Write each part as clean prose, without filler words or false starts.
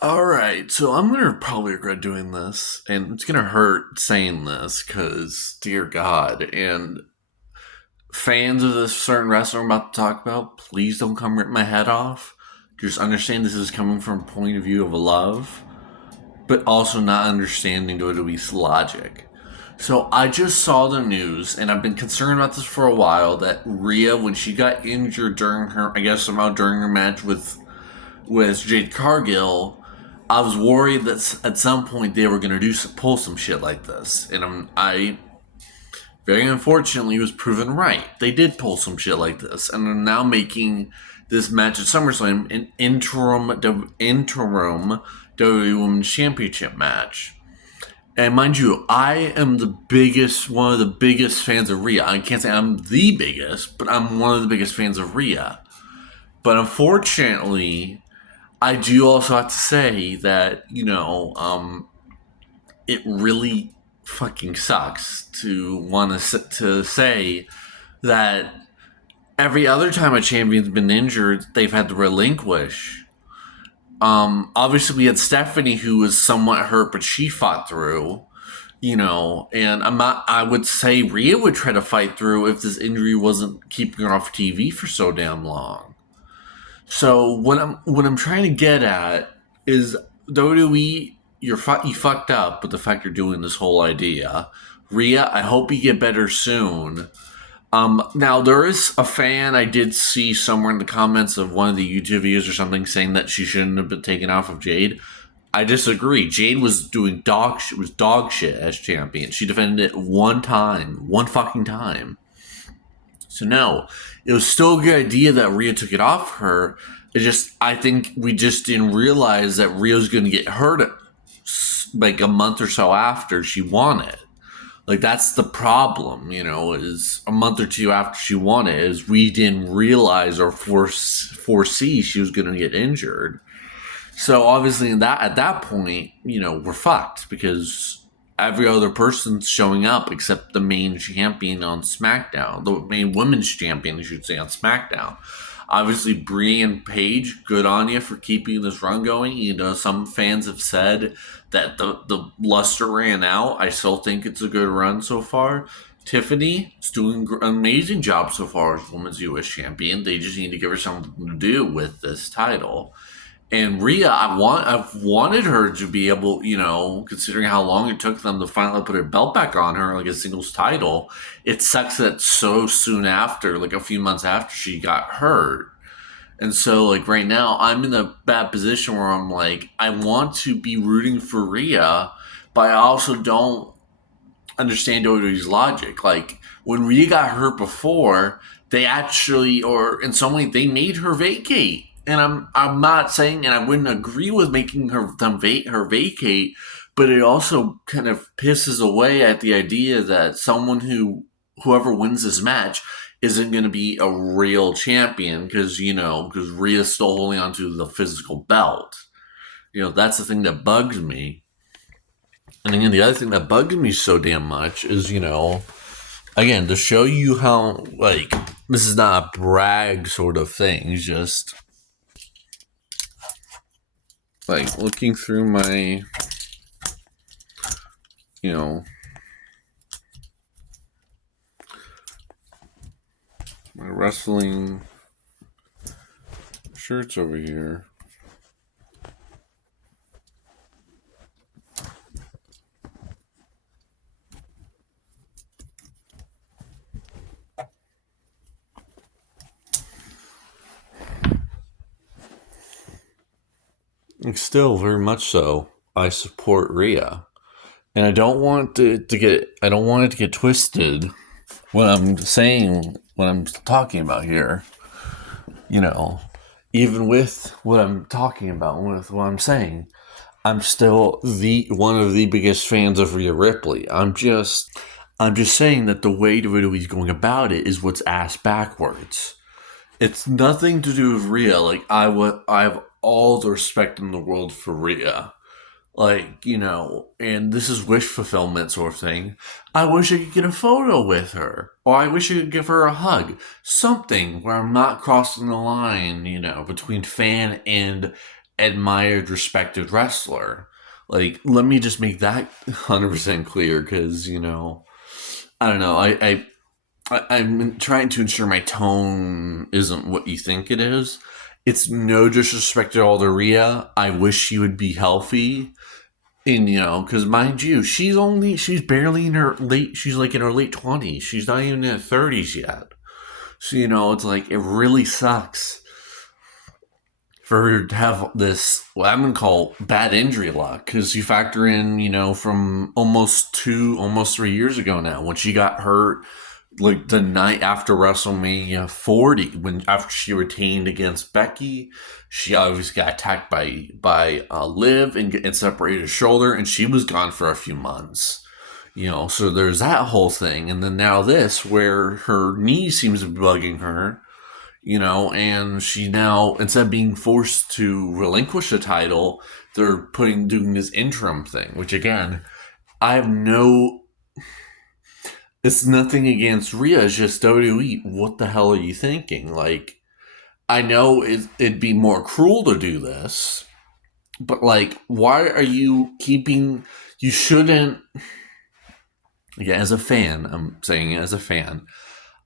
All right, so I'm gonna probably regret doing this, and it's gonna hurt saying this because, dear God, and fans of this certain wrestler I'm about to talk about, please don't come rip my head off. Just understand this is coming from a point of view of love, but also not understanding WWE's logic. So I just saw the news, and I've been concerned about this for a while. That Rhea, when she got injured during her, I guess somehow during her match with Jade Cargill, I was worried that at some point they were going to pull some shit like this, and I very unfortunately was proven right. They did pull some shit like this, and are now making this match at SummerSlam an interim WWE Women's Championship match. And mind you, I am one of the biggest fans of Rhea. I can't say I'm the biggest, but I'm one of the biggest fans of Rhea. But unfortunately, I do also have to say that, it really fucking sucks to to say that every other time a champion's been injured, they've had to relinquish. Obviously, we had Stephanie, who was somewhat hurt, but she fought through. And I would say Rhea would try to fight through if this injury wasn't keeping her off TV for so damn long. So what I'm trying to get at is WWE, you fucked up with the fact you're doing this whole idea. Rhea, I hope you get better soon. Now there is a fan I did see somewhere in the comments of one of the YouTube videos or something saying that she shouldn't have been taken off of Jade. I disagree. Jade was doing dog shit as champion. She defended it one fucking time. So no, it was still a good idea that Rhea took it off her. I think we just didn't realize that Rhea's going to get hurt like a month or so after she won it. Like that's the problem, is a month or two after she won it, is we didn't realize or foresee she was going to get injured. So obviously, at that point, we're fucked because every other person's showing up except the main champion on SmackDown, the main women's champion, I should say, on SmackDown. Obviously, Brie and Paige, good on you for keeping this run going. Some fans have said that the luster ran out. I still think it's a good run so far. Tiffany is doing an amazing job so far as Women's U.S. Champion. They just need to give her something to do with this title. And Rhea, I've wanted her to be able, considering how long it took them to finally put her belt back on her, like a singles title. It sucks that so soon after, like a few months after she got hurt. And so, like right now, I'm in a bad position where I'm like, I want to be rooting for Rhea, but I also don't understand WWE's logic. Like when Rhea got hurt before, they actually, or in some way, they made her vacate. And I'm not saying, and I wouldn't agree with making her vacate, but it also kind of pisses away at the idea that whoever wins this match isn't going to be a real champion because Rhea's still holding onto the physical belt. That's the thing that bugs me. And again, the other thing that bugs me so damn much is, again, to show you how, like, this is not a brag sort of thing. It's just, like, looking through my, my wrestling shirts over here. Still, very much so, I support Rhea, and I don't want it to get twisted when I'm saying what I'm talking about here. Even with what I'm talking about, with what I'm saying, I'm still one of the biggest fans of Rhea Ripley. I'm just saying that the way WWE's going about it is what's ass backwards. It's nothing to do with Rhea. Like I have all the respect in the world for Rhea. Like, and this is wish fulfillment sort of thing. I wish I could get a photo with her. Or I wish I could give her a hug. Something where I'm not crossing the line, between fan and admired, respected wrestler. Like, let me just make that 100% clear, because, I don't know. I'm trying to ensure my tone isn't what you think it is. It's no disrespect at all to Rhea. I wish she would be healthy. And, because mind you, she's barely in her she's like in her late 20s. She's not even in her 30s yet. So, it's like, it really sucks for her to have this, what I'm going to call bad injury luck. Because you factor in, from almost 3 years ago now, when she got hurt, like the night after WrestleMania 40, when after she retained against Becky, she obviously got attacked by Liv and separated her shoulder, and she was gone for a few months. So there's that whole thing, and then now this, where her knee seems to be bugging her, and she now, instead of being forced to relinquish the title, they're doing this interim thing, which again, I have no. It's nothing against Rhea. It's just WWE. What the hell are you thinking? Like, I know it'd be more cruel to do this, but like, why are you keeping? You shouldn't. Again, as a fan, I'm saying it as a fan,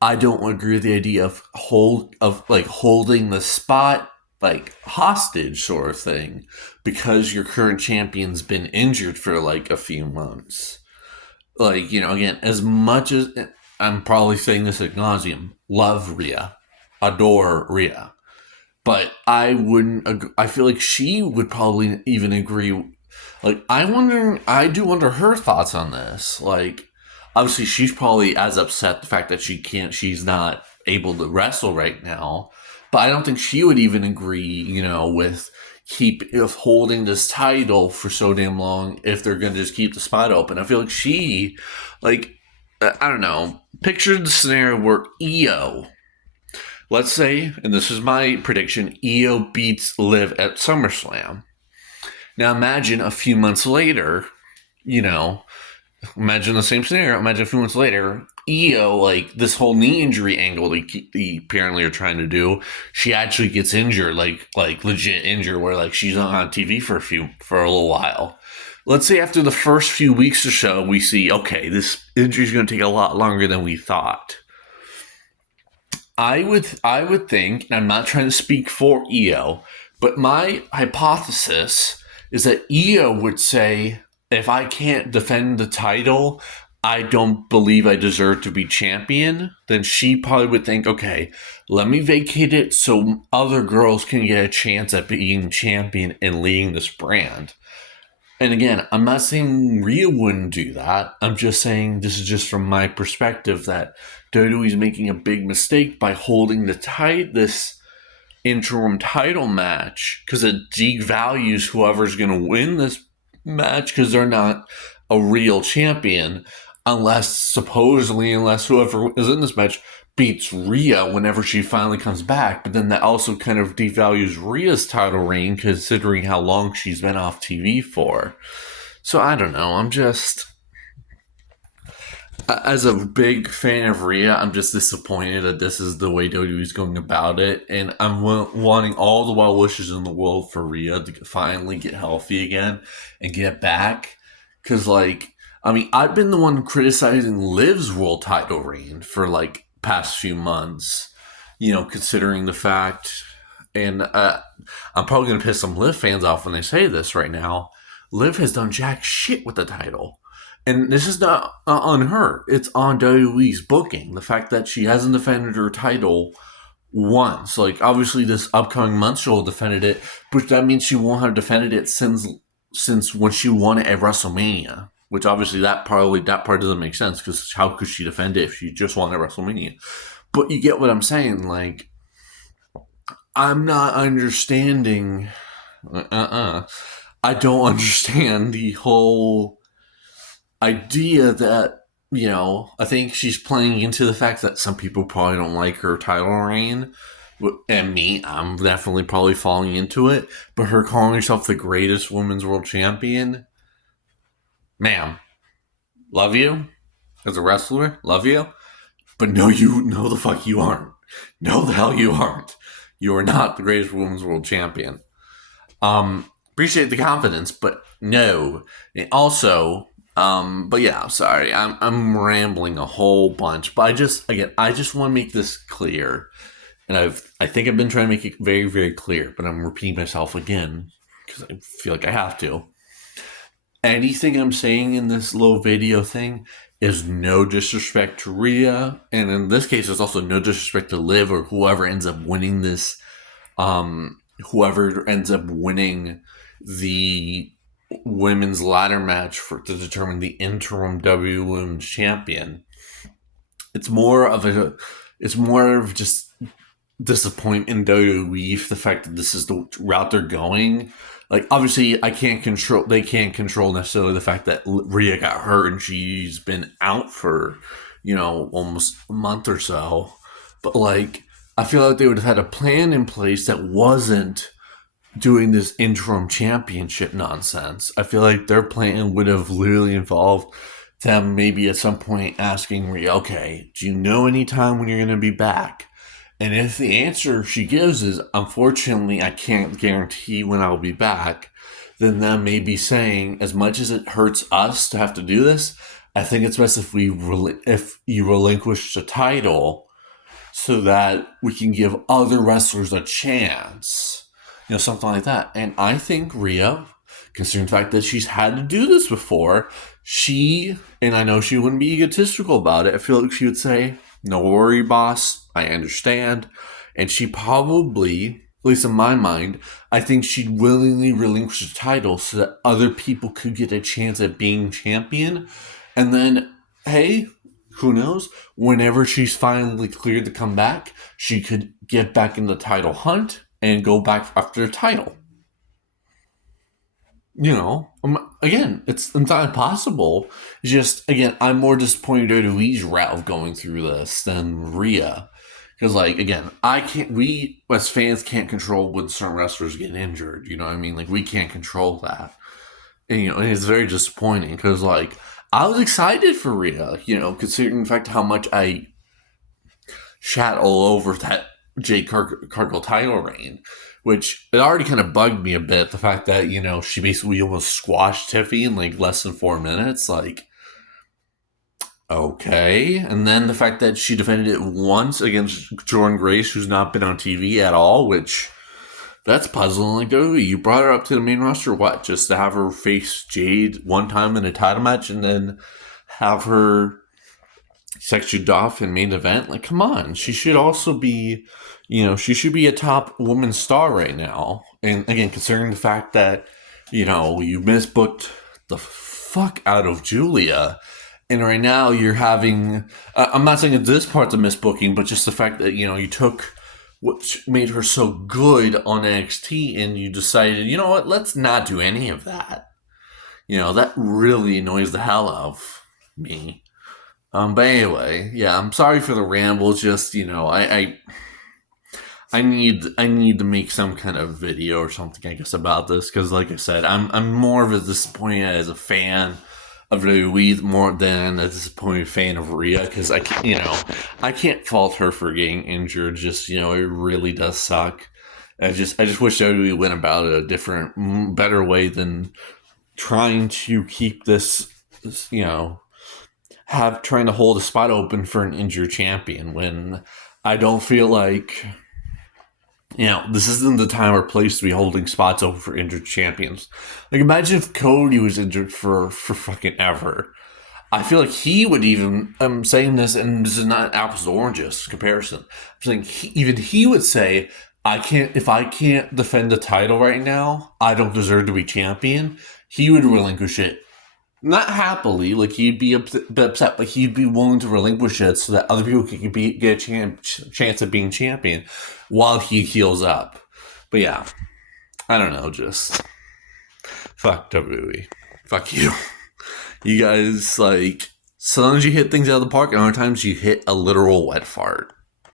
I don't agree with the idea of holding the spot like hostage sort of thing because your current champion's been injured for like a few months. Like, again, as much as I'm probably saying this ad nauseum, love Rhea, adore Rhea, but I wouldn't. I feel like she would probably even agree. Like, I do wonder her thoughts on this. Like, obviously, she's probably as upset the fact that she's not able to wrestle right now. But I don't think she would even agree, with holding this title for so damn long if they're going to just keep the spot open. I feel like I don't know, picture the scenario where let's say, and this is my prediction, Io beats Liv at SummerSlam. Now imagine a few months later, imagine the same scenario. Imagine a few months later, Io, like this whole knee injury angle they apparently are trying to do, she actually gets injured, like legit injured, where like she's not on TV for a little while. Let's say after the first few weeks or so, we see, okay, this injury is going to take a lot longer than we thought. I would think, and I'm not trying to speak for Io, but my hypothesis is that Io would say, if I can't defend the title, I don't believe I deserve to be champion. Then she probably would think, okay, let me vacate it so other girls can get a chance at being champion and leading this brand. And again, I'm not saying Rhea wouldn't do that. I'm just saying this is just from my perspective that WWE is making a big mistake by holding this interim title match, because it devalues whoever's going to win this match, because they're not a real champion unless whoever is in this match beats Rhea whenever she finally comes back. But then that also kind of devalues Rhea's title reign, considering how long she's been off TV for. So I don't know. I'm just, as a big fan of Rhea, I'm just disappointed that this is the way WWE is going about it. And I'm wanting all the well wishes in the world for Rhea to finally get healthy again and get back. Because, I've been the one criticizing Liv's world title reign for, past few months. Considering the fact, and I'm probably going to piss some Liv fans off when I say this right now, Liv has done jack shit with the title. And this is not on her. It's on WWE's booking. The fact that she hasn't defended her title once. Obviously, this upcoming month she'll have defended it, but that means she won't have defended it since when she won it at WrestleMania. Which obviously that part doesn't make sense, because how could she defend it if she just won at WrestleMania? But you get what I'm saying. I'm not understanding. I don't understand the whole idea that, I think she's playing into the fact that some people probably don't like her title reign. And me, I'm definitely probably falling into it. But her calling herself the greatest women's world champion, ma'am, love you as a wrestler, love you. But no, the fuck you aren't. No, the hell you aren't. You are not the greatest women's world champion. Appreciate the confidence, but no. And also, but yeah, sorry, I'm rambling a whole bunch. But I just want to make this clear, and I think I've been trying to make it very very clear, but I'm repeating myself again because I feel like I have to. Anything I'm saying in this little video thing is no disrespect to Rhea, and in this case, it's also no disrespect to Liv or whoever ends up winning this. Whoever ends up winning the women's ladder match to determine the interim WWE Women's Champion. It's more of just disappointment in WWE, the fact that this is the route they're going. Like, obviously, they can't control necessarily the fact that Rhea got hurt and she's been out for, almost a month or so. But, like, I feel like they would have had a plan in place that wasn't doing this interim championship nonsense. I feel like their plan would have literally involved them maybe at some point asking Rhea, okay, do you know any time when you're going to be back? And if the answer she gives is, unfortunately, I can't guarantee when I'll be back, then that may be saying, as much as it hurts us to have to do this, I think it's best if you relinquish the title so that we can give other wrestlers a chance. Something like that. And I think Rhea, considering the fact that she's had to do this before, and I know she wouldn't be egotistical about it, I feel like she would say, no worry, boss, I understand. And she probably, at least in my mind, I think she'd willingly relinquish the title so that other people could get a chance at being champion. And then, hey, who knows? Whenever she's finally cleared to come back, she could get back in the title hunt and go back after the title. Again, it's not impossible. It's just, again, I'm more disappointed in WWE's route of going through this than Rhea. Because, again, we as fans can't control when certain wrestlers get injured. You know what I mean? We can't control that. And, and it's very disappointing because, I was excited for Rhea, considering the fact how much I shat all over that Jade Cargill title reign, which it already kind of bugged me a bit. The fact that, she basically almost squashed Tiffy in less than 4 minutes. Okay. And then the fact that she defended it once against Jordynne Grace, who's not been on TV at all, which that's puzzling. You brought her up to the main roster, what? Just to have her face Jade one time in a title match and then have her sectioned off in main event? Come on. She should also be, she should be a top woman star right now. And again, considering the fact that, you misbooked the fuck out of Julia. And right now you're having, I'm not saying at this part's a misbooking, but just the fact that, you took what made her so good on NXT and you decided, you know what, let's not do any of that. That really annoys the hell out of me. But anyway, yeah, I'm sorry for the ramble. Just, I need to make some kind of video or something, I guess, about this because, like I said, I'm more of a disappointed as a fan of WWE more than a disappointed fan of Rhea because I can't fault her for getting injured. Just it really does suck. I just wish WWE went about it a different, better way than trying to keep this trying to hold a spot open for an injured champion when I don't feel like this isn't the time or place to be holding spots open for injured champions. Imagine if Cody was injured for fucking ever. I feel like he would even, I'm saying this, and this is not apples to oranges comparison. I'm saying even he would say, if I can't defend the title right now, I don't deserve to be champion. He would relinquish it. Not happily, he'd be upset, but he'd be willing to relinquish it so that other people could get a chance at being champion while he heals up. But yeah, I don't know, just fuck WWE. Fuck you. You guys, so long as you hit things out of the park, and other times you hit a literal wet fart.